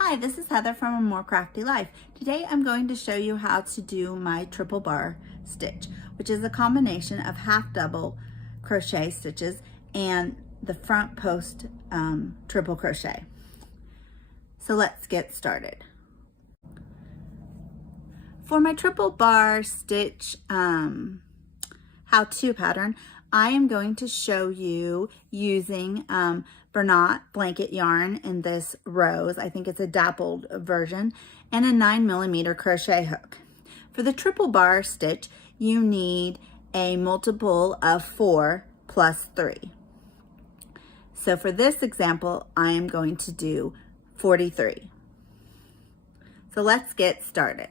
Hi, this is Heather from A More Crafty Life. Today I'm going to show you how to do my triple bar stitch, which is a combination of half double crochet stitches and the front post triple crochet. So let's get started. For my triple bar stitch how-to pattern, I am going to show you using Bernat blanket yarn in this rose. I think it's a dappled version, and a 9mm crochet hook. For the triple bar stitch, you need a multiple of 4 plus 3. So for this example, I am going to do 43. So let's get started.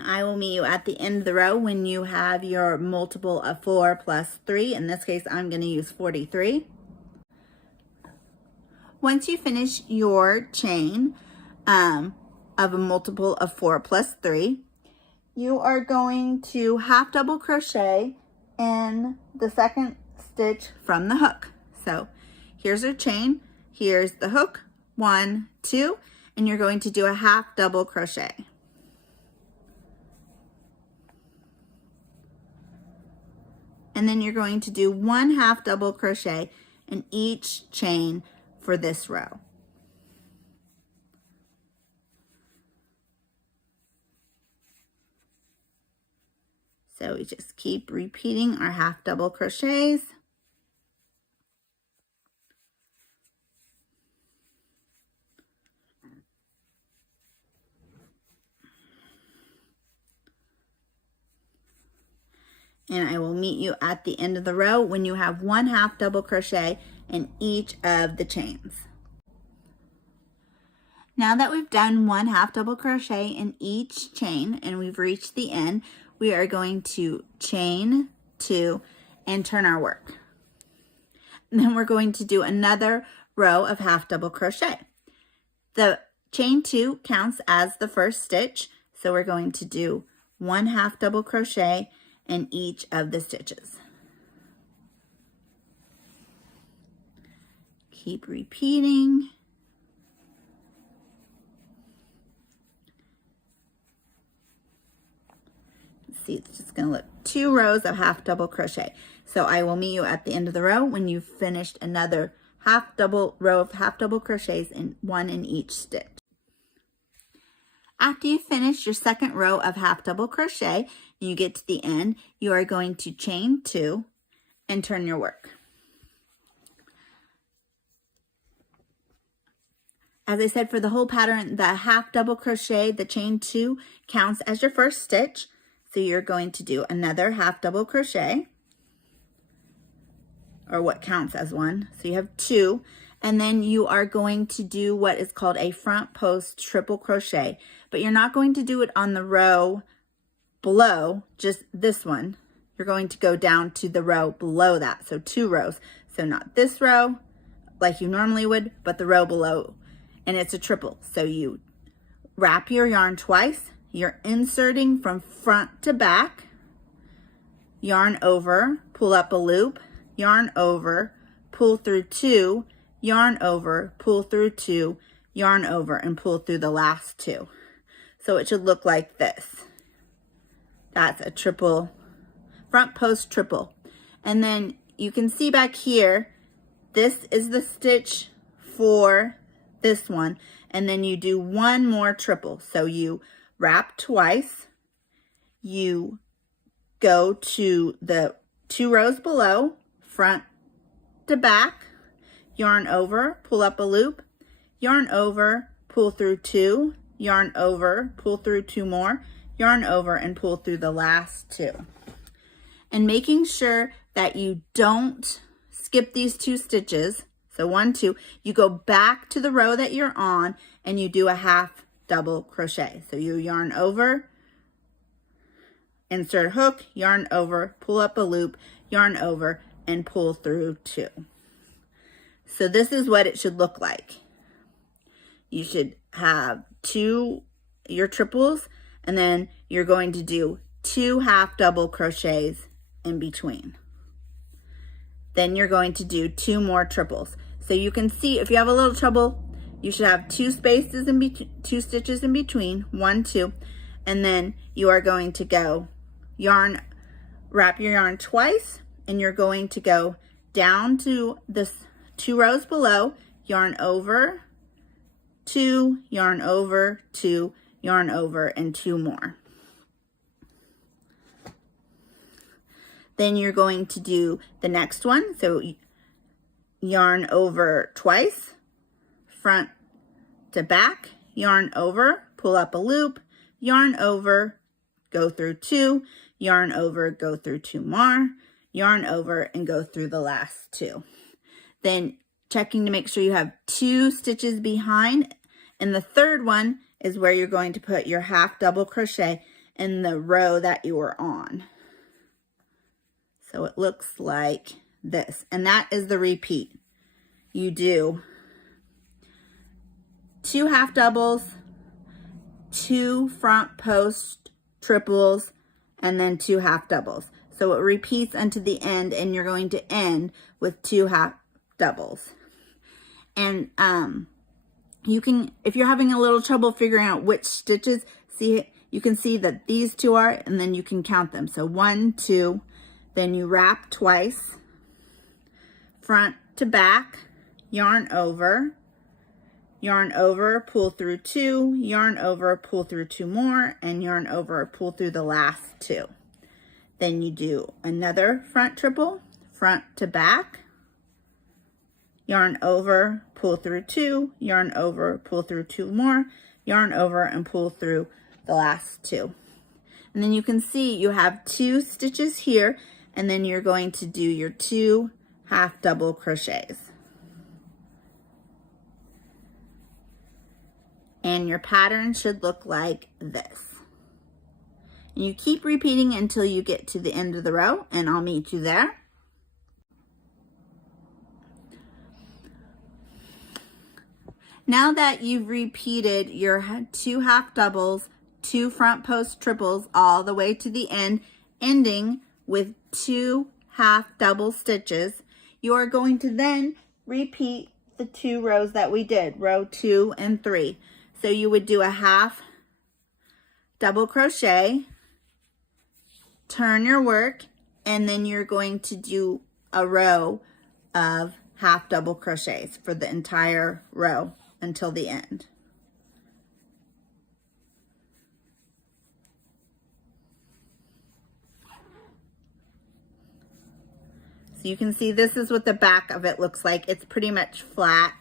I will meet you at the end of the row when you have your multiple of 4 plus 3. In this case, I'm going to use 43. Once you finish your chain of a multiple of 4 plus 3, you are going to half double crochet in the second stitch from the hook. So here's our chain, here's the hook, 1, 2, and you're going to do a half double crochet. And then you're going to do 1 half double crochet in each chain for this row. So we just keep repeating our half double crochets. And I will meet you at the end of the row when you have 1 half double crochet in each of the chains. Now that we've done 1 half double crochet in each chain and we've reached the end, we are going to chain 2 and turn our work. And then we're going to do another row of half double crochet. The chain 2 counts as the first stitch, so we're going to do 1 half double crochet in each of the stitches. Keep repeating. See, it's just going to look 2 rows of half double crochet. So I will meet you at the end of the row when you've finished another half double row of half double crochets, in 1 in each stitch. After you finish your second row of half double crochet and you get to the end, you are going to chain 2 and turn your work. As I said, for the whole pattern, the half double crochet, the chain 2 counts as your first stitch. So you're going to do another half double crochet, or what counts as 1. So you have 2. And then you are going to do what is called a front post triple crochet, but you're not going to do it on the row below, just this one. You're going to go down to the row below that, so 2 rows. So not this row like you normally would, but the row below, and it's a triple. So you wrap your yarn twice, you're inserting from front to back, yarn over, pull up a loop, yarn over, pull through 2, yarn over, pull through 2, yarn over, and pull through the last 2. So it should look like this. That's a triple, front post triple. And then you can see back here, this is the stitch for this one. And then you do 1 more triple. So you wrap twice, you go to the 2 rows below, front to back, yarn over, pull up a loop, yarn over, pull through 2, yarn over, pull through 2 more, yarn over, and pull through the last 2. And making sure that you don't skip these 2 stitches, so 1, 2, you go back to the row that you're on and you do a half double crochet. So you yarn over, insert hook, yarn over, pull up a loop, yarn over, and pull through 2. So this is what it should look like. You should have your triples, and then you're going to do 2 half double crochets in between. Then you're going to do 2 more triples. So you can see if you have a little trouble, you should have 2 spaces in between, 2 stitches in between, 1, 2, and then you are going to go wrap your yarn twice, and you're going to go down to the 2 rows below, yarn over, 2, yarn over, 2, yarn over, and 2 more. Then you're going to do the next one. So yarn over twice, front to back, yarn over, pull up a loop, yarn over, go through 2, yarn over, go through 2 more, yarn over, and go through the last 2. Then checking to make sure you have 2 stitches behind, and the third one is where you're going to put your half double crochet in the row that you were on. So it looks like this, and that is the repeat. You do 2 half doubles, 2 front post triples, and then 2 half doubles. So it repeats unto the end, and you're going to end with 2 half doubles. And you can, if you're having a little trouble figuring out which stitches, you can see that these 2 are, and then you can count them. So 1, 2, then you wrap twice, front to back, yarn over, pull through 2, yarn over, pull through 2 more, and yarn over, pull through the last 2. Then you do another front triple, front to back, yarn over, pull through 2, yarn over, pull through 2 more, yarn over, and pull through the last 2. And then you can see you have 2 stitches here, and then you're going to do your 2 half double crochets. And your pattern should look like this. And you keep repeating until you get to the end of the row, and I'll meet you there. Now that you've repeated your 2 half doubles, 2 front post triples all the way to the end, ending with 2 half double stitches, you are going to then repeat the 2 rows that we did, row 2 and 3. So you would do a half double crochet, turn your work, and then you're going to do a row of half double crochets for the entire row until the end. So you can see this is what the back of it looks like. It's pretty much flat.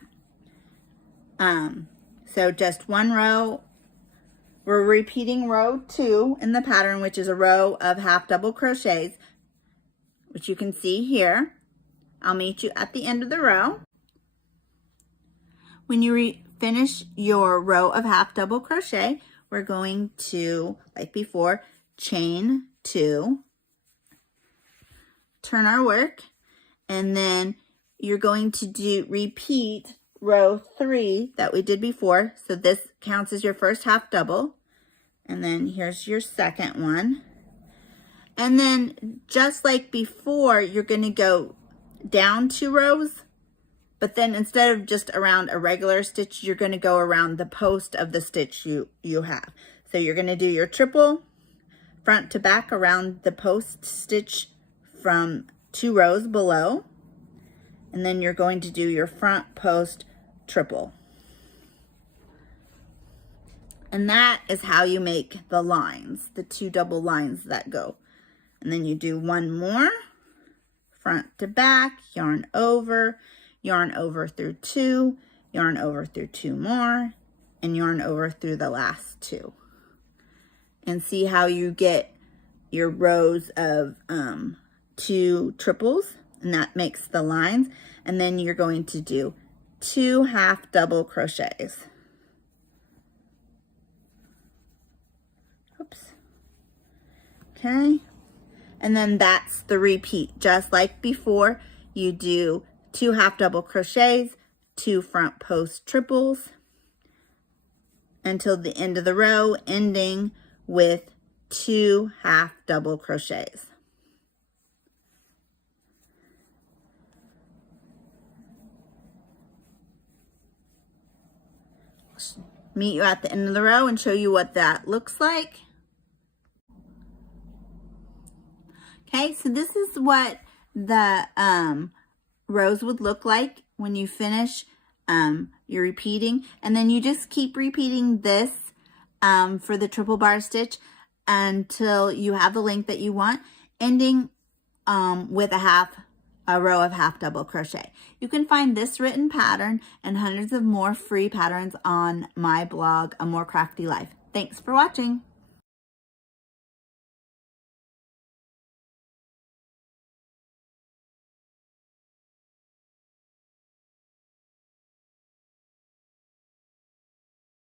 So just 1 row. We're repeating row 2 in the pattern, which is a row of half double crochets, which you can see here. I'll meet you at the end of the row. When you finish your row of half double crochet, we're going to, like before, chain 2, turn our work, and then you're going to repeat row 3 that we did before. So this counts as your first half double, and then here's your second one. And then just like before, you're going to go down 2 rows, but then instead of just around a regular stitch, you're going to go around the post of the stitch you have. So you're going to do your triple front to back around the post stitch from 2 rows below, and then you're going to do your front post triple. And that is how you make the lines, the 2 double lines that go. And then you do 1 more, front to back, yarn over through 2, yarn over through 2 more, and yarn over through the last 2. And see how you get your rows of 2 triples, and that makes the lines. And then you're going to do 2 half double crochets. Oops. Okay. and then that's the repeat. Just like before, you do 2 half double crochets, 2 front post triples until the end of the row, ending with 2 half double crochets. Meet you at the end of the row and show you what that looks like. Okay, so this is what the rows would look like when you finish. You're repeating, and then you just keep repeating this for the triple bar stitch until you have the length that you want, ending with a row of half double crochet. You can find this written pattern and hundreds of more free patterns on my blog, A More Crafty Life. Thanks for watching.